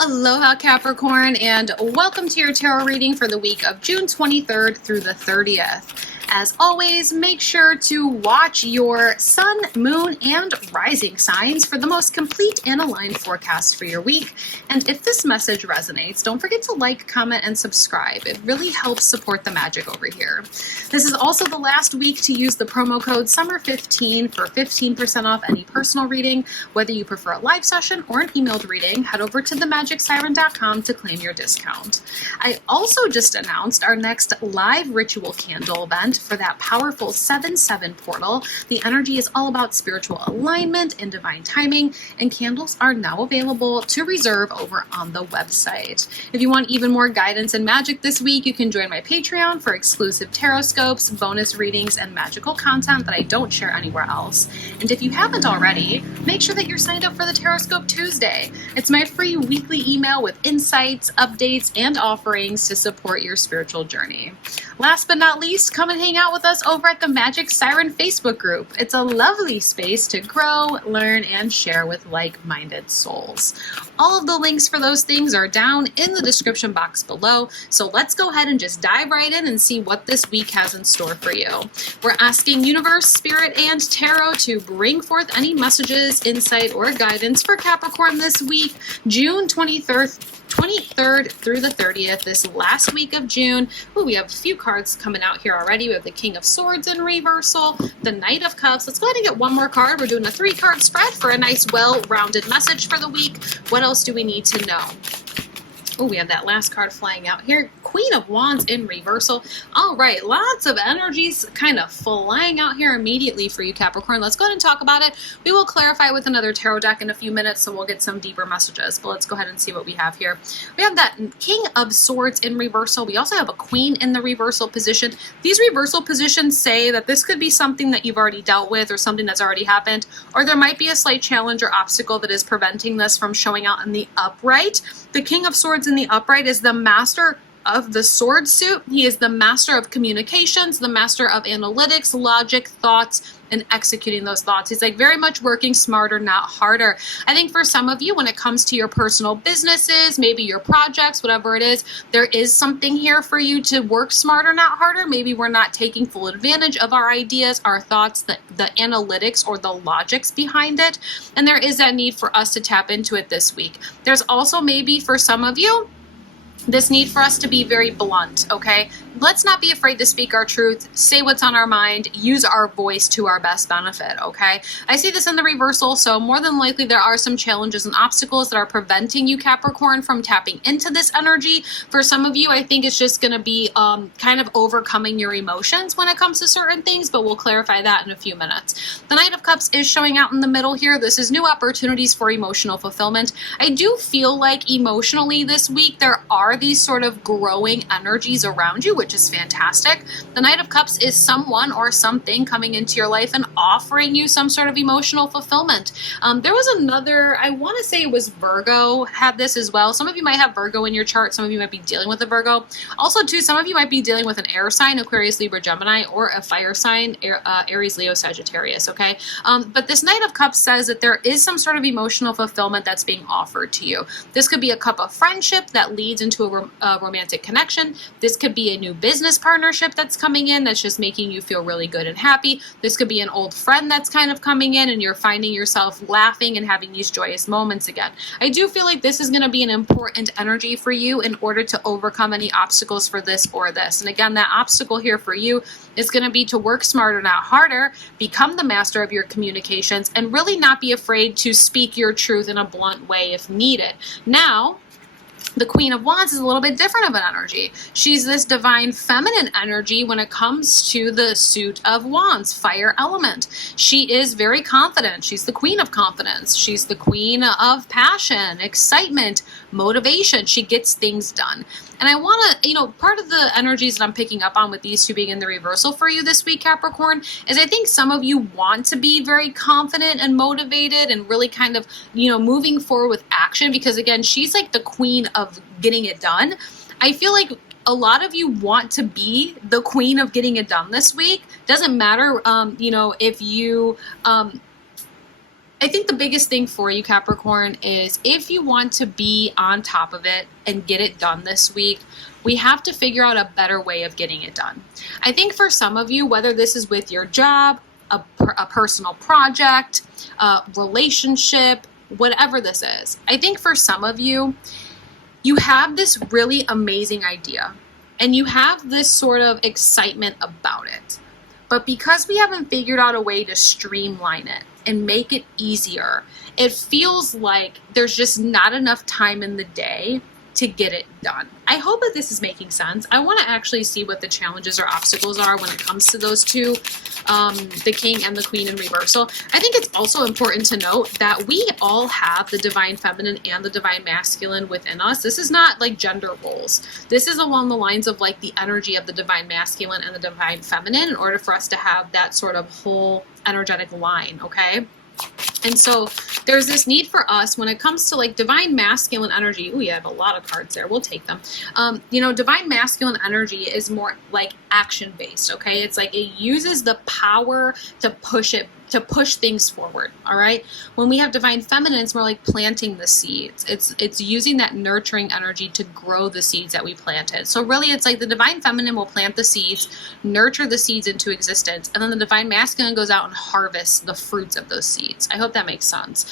Aloha Capricorn, and welcome to your tarot reading for the week of June 23rd through the 30th. As always, make sure to watch your sun, moon, and rising signs for the most complete and aligned forecast for your week. And if this message resonates, don't forget to like, comment, and subscribe. It really helps support the magic over here. This is also the last week to use the promo code SUMMER15 for 15% off any personal reading. Whether you prefer a live session or an emailed reading, head over to themagicsiren.com to claim your discount. I also just announced our next live ritual candle event for that powerful 7/7 portal. The energy is all about spiritual alignment and divine timing, and candles are now available to reserve over on the website. If you want even more guidance and magic this week, you can join my Patreon for exclusive tarot scopes, bonus readings, and magical content that I don't share anywhere else. And if you haven't already, make sure that you're signed up for the Tarot Scope Tuesday. It's my free weekly email with insights, updates, and offerings to support your spiritual journey. Last but not least, come and hang out with us over at the Magic Siren Facebook group. It's a lovely space to grow, learn, and share with like-minded souls. All of the links for those things are down in the description box below, so let's go ahead and just dive right in and see what this week has in store for you. We're asking Universe, Spirit, and Tarot to bring forth any messages, insight, or guidance for Capricorn this week, June 23rd through the 30th, this last week of June. Ooh, we have a few cards coming out here already. We have the King of Swords in reversal, the Knight of Cups. Let's go ahead and get one more card. We're doing a 3-card spread for a nice, well-rounded message for the week. What else do we need to know? Oh, we have that last card flying out here. Queen of Wands in reversal. All right, lots of energies kind of flying out here immediately for you, Capricorn. Let's go ahead and talk about it. We will clarify with another tarot deck in a few minutes, so we'll get some deeper messages. But let's go ahead and see what we have here. We have that King of Swords in reversal. We also have a Queen in the reversal position. These reversal positions say that this could be something that you've already dealt with or something that's already happened, or there might be a slight challenge or obstacle that is preventing this from showing out in the upright. The King of Swords in the upright is the master of the sword suit. He is the master of communications, the master of analytics, logic, thoughts, and executing those thoughts. He's like very much working smarter, not harder. I think for some of you, when it comes to your personal businesses, maybe your projects, whatever it is, there is something here for you to work smarter, not harder. Maybe we're not taking full advantage of our ideas, our thoughts, the analytics or the logics behind it. And there is that need for us to tap into it this week. There's also maybe for some of you, this need for us to be very blunt, okay? Let's not be afraid to speak our truth, say what's on our mind, use our voice to our best benefit, okay? I see this in the reversal, so more than likely there are some challenges and obstacles that are preventing you, Capricorn, from tapping into this energy. For some of you, I think it's just going to be kind of overcoming your emotions when it comes to certain things, but we'll clarify that in a few minutes. The Knight of Cups is showing out in the middle here. This is new opportunities for emotional fulfillment. I do feel like emotionally this week there are these sort of growing energies around you, which is fantastic. The Knight of Cups is someone or something coming into your life and offering you some sort of emotional fulfillment. There was another, I want to say it was Virgo had this as well. Some of you might have Virgo in your chart. Some of you might be dealing with a Virgo. Also, too, some of you might be dealing with an air sign, Aquarius, Libra, Gemini, or a fire sign, Aries, Leo, Sagittarius, okay? But this Knight of Cups says that there is some sort of emotional fulfillment that's being offered to you. This could be a cup of friendship that leads into a romantic connection. This could be a new business partnership that's coming in that's just making you feel really good and happy. This could be an old friend that's kind of coming in and you're finding yourself laughing and having these joyous moments again. I do feel like this is going to be an important energy for you in order to overcome any obstacles for this or this. And again, that obstacle here for you is going to be to work smarter, not harder, become the master of your communications, and really not be afraid to speak your truth in a blunt way if needed. Now, the Queen of Wands is a little bit different of an energy. She's this divine feminine energy when it comes to the suit of Wands, fire element. She is very confident. She's the queen of confidence. She's the queen of passion, excitement, motivation. She gets things done. And I want to, part of the energies that I'm picking up on with these two being in the reversal for you this week, Capricorn, is I think some of you want to be very confident and motivated and really kind of, moving forward with action because, again, she's like the queen of getting it done. I feel like a lot of you want to be the queen of getting it done this week. Doesn't matter, if you I think the biggest thing for you, Capricorn, is if you want to be on top of it and get it done this week, we have to figure out a better way of getting it done. I think for some of you, whether this is with your job, a personal project, a relationship, whatever this is, I think for some of you, you have this really amazing idea and you have this sort of excitement about it. But because we haven't figured out a way to streamline it and make it easier, it feels like there's just not enough time in the day to get it done. I hope that this is making sense. I want to actually see what the challenges or obstacles are when it comes to those two, the King and the Queen in reversal. I think it's also important to note that we all have the divine feminine and the divine masculine within us. This is not like gender roles. This is along the lines of like the energy of the divine masculine and the divine feminine in order for us to have that sort of whole energetic line, okay? And so there's this need for us when it comes to like divine masculine energy. Ooh, yeah, I have a lot of cards there. We'll take them. Divine masculine energy is more like action based. Okay. It's like it uses the power to push things forward. All right. When we have divine feminine, it's more like planting the seeds. It's using that nurturing energy to grow the seeds that we planted. So really it's like the divine feminine will plant the seeds, nurture the seeds into existence. And then the divine masculine goes out and harvests the fruits of those seeds. I hope that makes sense.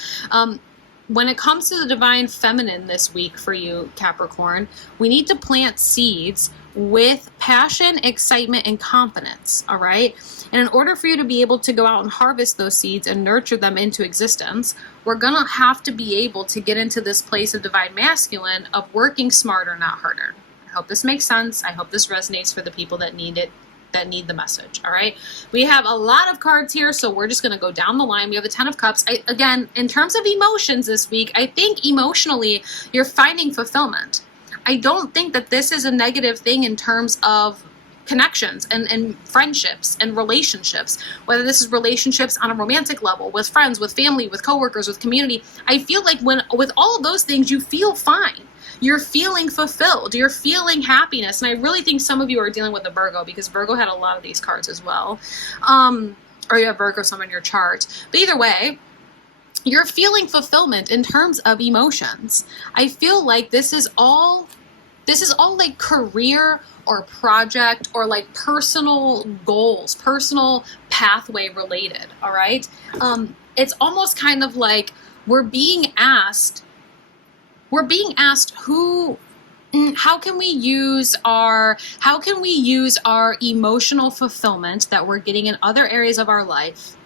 When it comes to the divine feminine this week for you, Capricorn, we need to plant seeds with passion, excitement, and confidence, all right? And in order for you to be able to go out and harvest those seeds and nurture them into existence, we're going to have to be able to get into this place of divine masculine of working smarter, not harder. I hope this makes sense. I hope this resonates for the people that need it, that need the message, all right? We have a lot of cards here, so we're just going to go down the line. We have the Ten of Cups. Again, in terms of emotions this week, I think emotionally you're finding fulfillment. I don't think that this is a negative thing in terms of connections and friendships and relationships, whether this is relationships on a romantic level, with friends, with family, with coworkers, with community. I feel like with all of those things, you feel fine. You're feeling fulfilled. You're feeling happiness. And I really think some of you are dealing with the Virgo, because Virgo had a lot of these cards as well. Or you have Virgo some in your chart. But either way, you're feeling fulfillment in terms of emotions. I feel like this is all like career or project or like personal goals, personal pathway related, all right? It's almost kind of like we're being asked how can we use our emotional fulfillment that we're getting in other areas of our life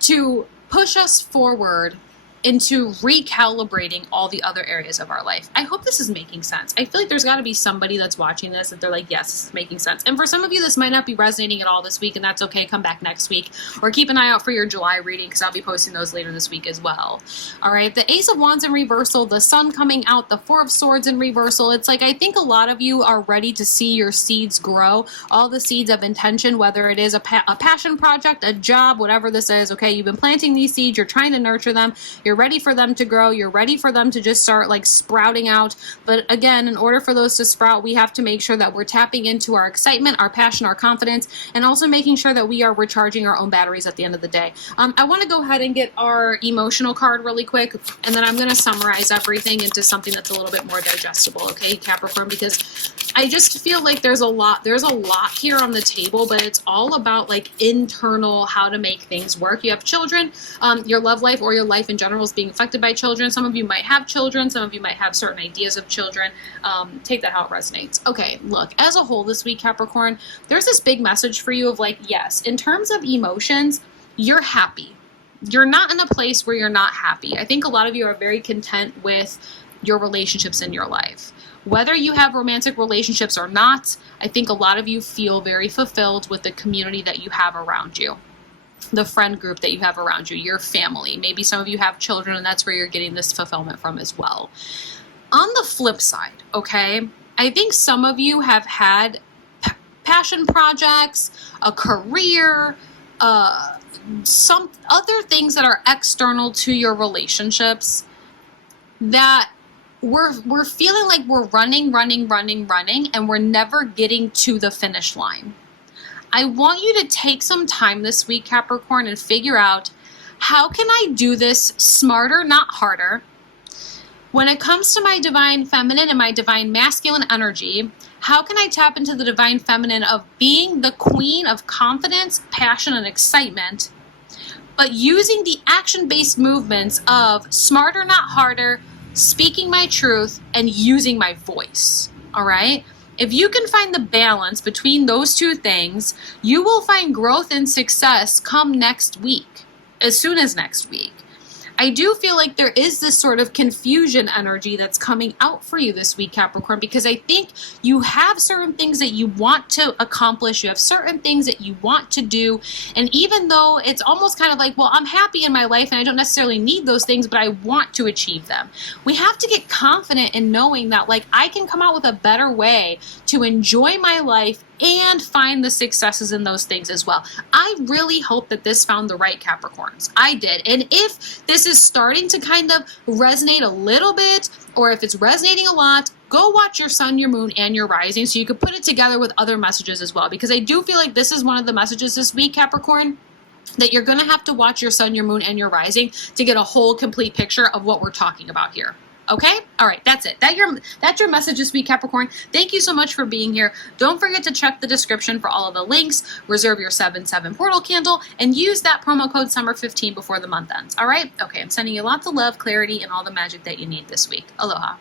to push us forward into recalibrating all the other areas of our life. I hope this is making sense. I feel like there's got to be somebody that's watching this that they're like, yes, this is making sense. And for some of you, this might not be resonating at all this week, and that's okay. Come back next week or keep an eye out for your July reading, because I'll be posting those later this week as well. All right. The Ace of Wands in reversal, the Sun coming out, the Four of Swords in reversal. It's like I think a lot of you are ready to see your seeds grow, all the seeds of intention, whether it is a passion project, a job, whatever this is. Okay. You've been planting these seeds. You're trying to nurture them. You're ready for them to grow. You're ready for them to just start like sprouting out. But again, in order for those to sprout, we have to make sure that we're tapping into our excitement, our passion, our confidence, and also making sure that we are recharging our own batteries at the end of the day. I want to go ahead and get our emotional card really quick, and then I'm going to summarize everything into something that's a little bit more digestible, okay, Capricorn, because I just feel like there's a lot here on the table, but it's all about like internal, how to make things work. You have children, your love life or your life in general is being affected by children. Some of you might have children. Some of you might have certain ideas of children. Take that how it resonates. Okay, look, as a whole this week, Capricorn, there's this big message for you of like, yes, in terms of emotions, you're happy. You're not in a place where you're not happy. I think a lot of you are very content with your relationships in your life. Whether you have romantic relationships or not, I think a lot of you feel very fulfilled with the community that you have around you, the friend group that you have around you, your family. Maybe some of you have children, and that's where you're getting this fulfillment from as well. On the flip side, okay, I think some of you have had passion projects, a career, some other things that are external to your relationships that we're feeling like we're running, and we're never getting to the finish line. I want you to take some time this week, Capricorn, and figure out How can I do this smarter, not harder? When it comes to my divine feminine and my divine masculine energy, how can I tap into the divine feminine of being the queen of confidence, passion, and excitement, but using the action-based movements of smarter, not harder, speaking my truth, and using my voice, all right? If you can find the balance between those two things, you will find growth and success come next week, as soon as next week. I do feel like there is this sort of confusion energy that's coming out for you this week, Capricorn, because I think you have certain things that you want to accomplish. You have certain things that you want to do. And even though it's almost kind of like, well, I'm happy in my life and I don't necessarily need those things, but I want to achieve them. We have to get confident in knowing that, like, I can come out with a better way to enjoy my life and find the successes in those things as well. I really hope that this found the right Capricorns. I did. And if this is starting to kind of resonate a little bit, or if it's resonating a lot, go watch your sun, your moon, and your rising so you can put it together with other messages as well. Because I do feel like this is one of the messages this week, Capricorn, that you're going to have to watch your sun, your moon, and your rising to get a whole complete picture of what we're talking about here. Okay? All right, that's it. That's your message this week, Capricorn. Thank you so much for being here. Don't forget to check the description for all of the links, reserve your 7/7 portal candle, and use that promo code SUMMER15 before the month ends. All right? Okay, I'm sending you lots of love, clarity, and all the magic that you need this week. Aloha.